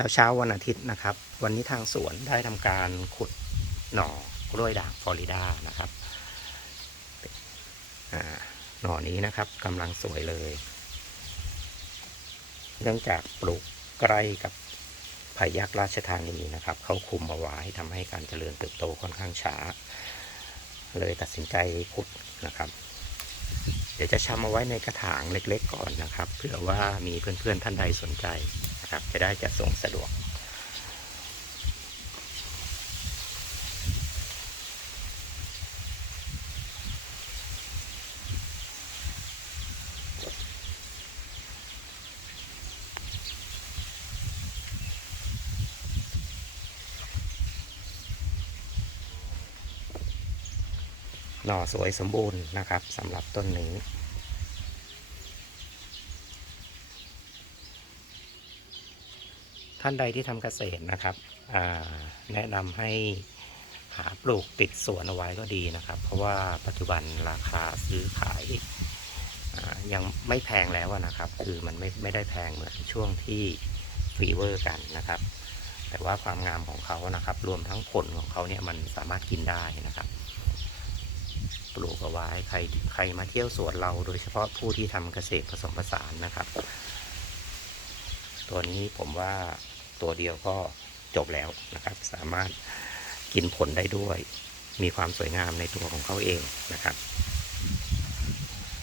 ช้าเช้าๆวันอาทิตย์นะครับ วันนี้ทางสวนได้ทำการขุดหน่อกล้วยด่างฟลอริดานะครับหน่อนี้นะครับกำลังสวยเลย เนื่องจากปลูกใกล้กับพายักราชธานีนะครับเขาคุมเอาไว้ทำให้การเจริญเติบโตค่อนข้างช้า เลยตัดสินใจขุดนะครับ เดี๋ยวจะชำเอาไว้ในกระถางเล็กๆก่อนนะครับเผื่อว่ามีเพื่อนๆท่านใดสนใจ นะครับ จะได้จัดส่งสะดวก หน่อสวยสมบูรณ์นะครับสำหรับต้นนี้ ท่านใดที่ทำเกษตรนะครับแนะนำให้หาปลูกติดสวนเอาไว้ก็ดีนะครับ เพราะว่าปัจจุบันราคาซื้อขายยังไม่แพงแล้วนะครับ คือมันไม่ไม่ได้แพงเหมือนช่วงที่ฟีเวอร์กันนะครับ แต่ว่าความงามของเขานะครับ รวมทั้งผลของเขาเนี่ยมันสามารถกินได้นะครับ ปลูกเอาไว้ใครใครมาเที่ยวสวนเราโดยเฉพาะผู้ที่ทำเกษตรผสมผสานนะครับ ตัวนี้ผมว่า ตัวเดียวก็จบแล้วนะครับ สามารถกินผลได้ด้วย มีความสวยงามในตัวของเขาเองนะครับ